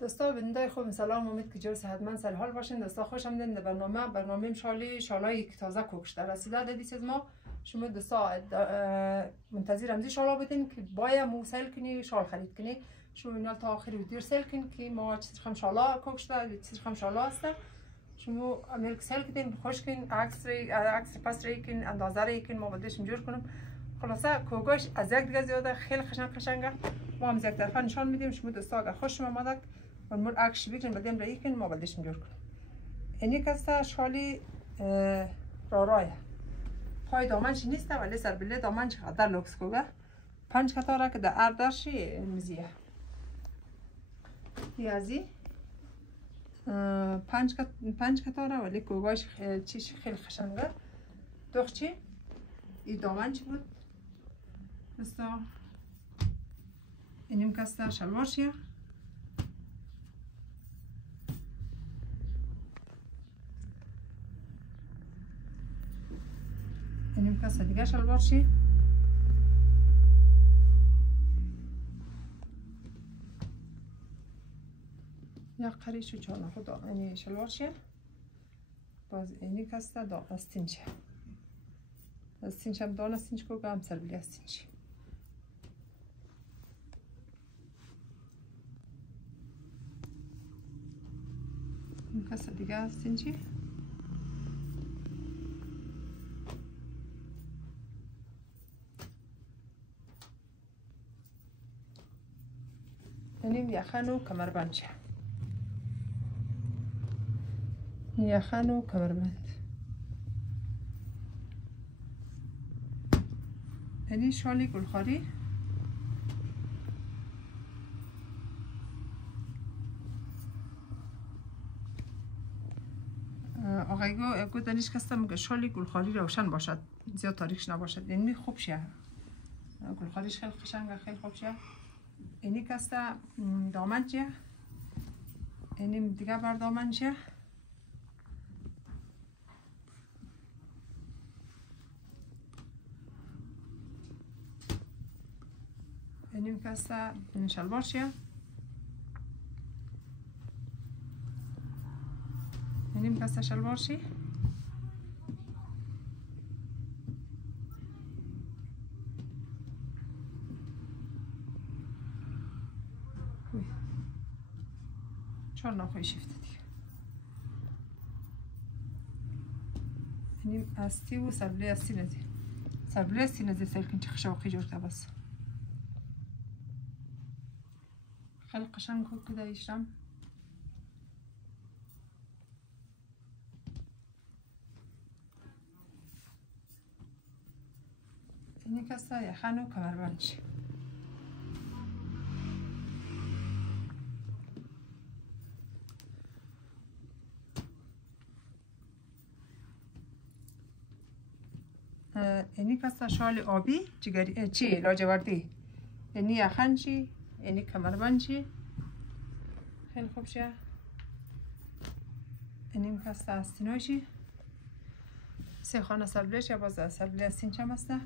دوستا بنده خوب سلام، امید که جور صحتمند سر حال باشین. دوستا خوش آمدین در برنامه شالای که تازه کوکش در رسیده دیدیس از ما. شما دوستا منتظر همزی شالا بودین که باید مو سیل کنی شال خرید کنی. شما اینال تا آخری ویدیو سیل کن که ما چیز خم شالا کوکش دار چیز خم شالا است. شما ملک سیل کردین خوش کن عکس پس ری کن اندازه ری کن ما بدش جور کنم. خلاصه کوکش از یک دیگه زیاده خیلی قشنگه. ما هم یک طرفه نشان میدیم. شما دوستا اگر خوش اومد و مر عکس بگیرین بدیم رایی کن ما بدش جور کنم. اینی کسته شالی رارایه پای دامنش نیسته ولی سر بله دامنش قدر لوکس کوگه 5 کتاره که در اردرشی مزیه یازی 5 کتاره ولی کوگاش چیش خیلی خشنگه. دوخ چی؟ این دامنش بود بستا اینیم کسته شلوارشیه. اینیم کسته دیگه شلوارشی. یا قریشو چانه خدا اینی شلوارشیه. باز اینی کسته دا استینچه هم دان استینچ کو هم سر بلی استینچ. این کسته دیگه استینچی. اینیم یخن و کمربند شه. یخن و کمربند. اینی شالی گلخاری. آقای گو دانش کستم که شالی گلخاری روشن باشد زیاد تاریکش نباشد. اینی خوب شه. گلخاریش خیلی قشنگه خیلی خوب شه. اینی کسته دامن چیه؟ اینی دیگه بر دامن چیه؟ اینی کسته شلوار چیه؟ اینی کسته شلوار چی؟ چهار ناخوی شیفته دیگه. اینیم استی و سبلی استی نزی. سبلی استی نزی سیل کن چه خشاقی جور که بس. خیلی قشنگ که دایشم. اینی کسته یخن و کمربند شه. اینی کسته شال آبی چی لاجوردی. اینی یخن چی اینی کمربند چی خیلی خوب شه. اینی کسته استیناشی سه خانه سبلش یا باز سبله استین چم هسته.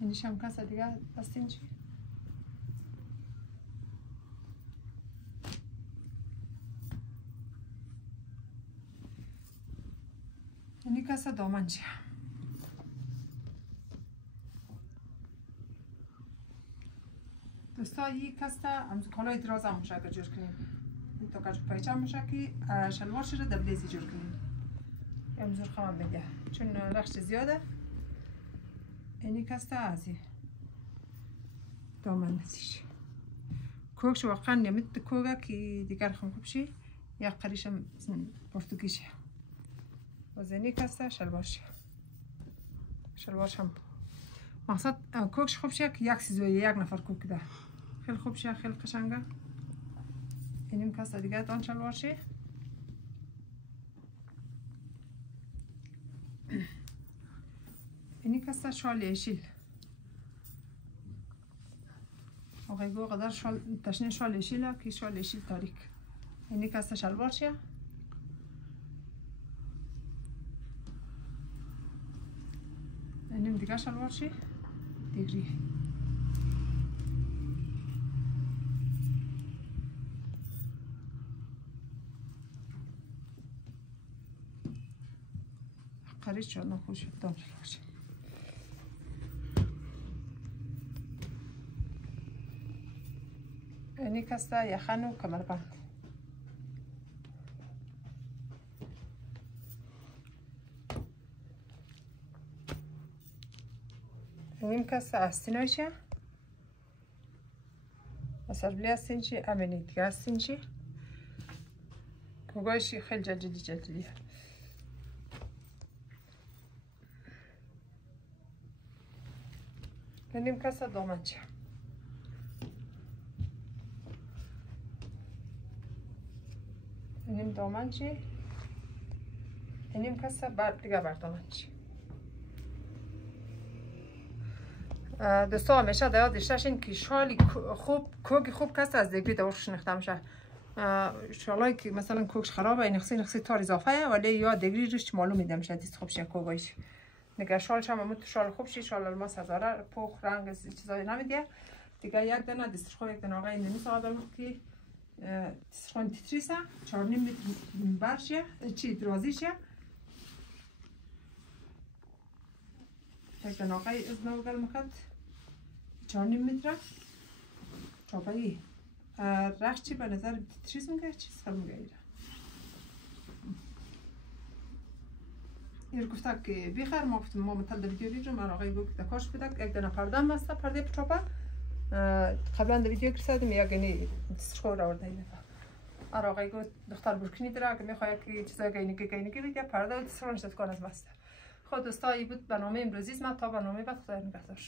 اینیش هم کسته دیگه استین چی. اینی کسته دامن چی. دوستا یک کسته امز کالای دراز هم مشکل جور کنیم. این تا کجا پایچه هم مشکل شلوارش رو دبلیزی جور کنیم. امزور خواهم بگه چون رخش زیاده. اینی کسته ازی دامن نزیش. کوکش واقعا نمید کوگه که دیگر خم خوب شی. یا قریشم پرتوگیشه. باز اینی کسته شلوارش. شلوارش هم مقصد کوکش خوب شه که یک سیزوی یک نفر کوک ده. خیلی خوب شه خیلی قشنگه. اینیم کسته دیگه دان شلوار شه. اینی کسته شال ایشیل. آقای گو قدر شال تشنه شال ایشیله که شال ایشیل تاریک. اینی کسته شلوار شه. اینیم دیگه شلوار شه. دیگری قریش شد نخوش دام باشه. اینی کسته یخن و کمربند. این کسته استینایشه. مثلا استینچی امنی دیگه استینچی. کوگایشی خیلی جلدیه. اینیم کسته دامنچه. اینیم دامنچی. اینیم کسته دیگه بر دامنچی. دوستا همیشه در یاد داشته باشین که شالی خوب کوک خوب کسته از دیگری دور شناخته میشه. شالایی که مثلا کوکش خرابه نقصی تار اضافه ولی یا دیگری روش معلوم میده میشه دیست خوب شه کوگایش. نگه شالش هم همون شال خوب شی شال الماس هزاره پوخ رنگ چیزایی نمیده. دیگه یک دانه دسترخوان یک دانه آقای نمی ساعت دارم که دسترخوان تیتریسه 4.5 متر برشه چی درازیشه. یک دانه آقای از نوگل مکد 4.5 متر چاپایی رخش چی به نظر تیتریس میگه چیز خیلی میگه این گفته که بخیر ما گفتم ما متل در ویدیو دیدم من آقای گفت دکارش بوده یک دانه پرده هم بسته پرده پچاپه قبلا در ویدیو گرفتم یک اینی دستشوی را آورده این دفعه آقای گفت دختر برکنی داره که میخواد که چیزای گینگی بده پرده و دستشویش دکان از بسته خود دوستایی بود برنامه امروزی ما تا برنامه بعد خدا نگهدار.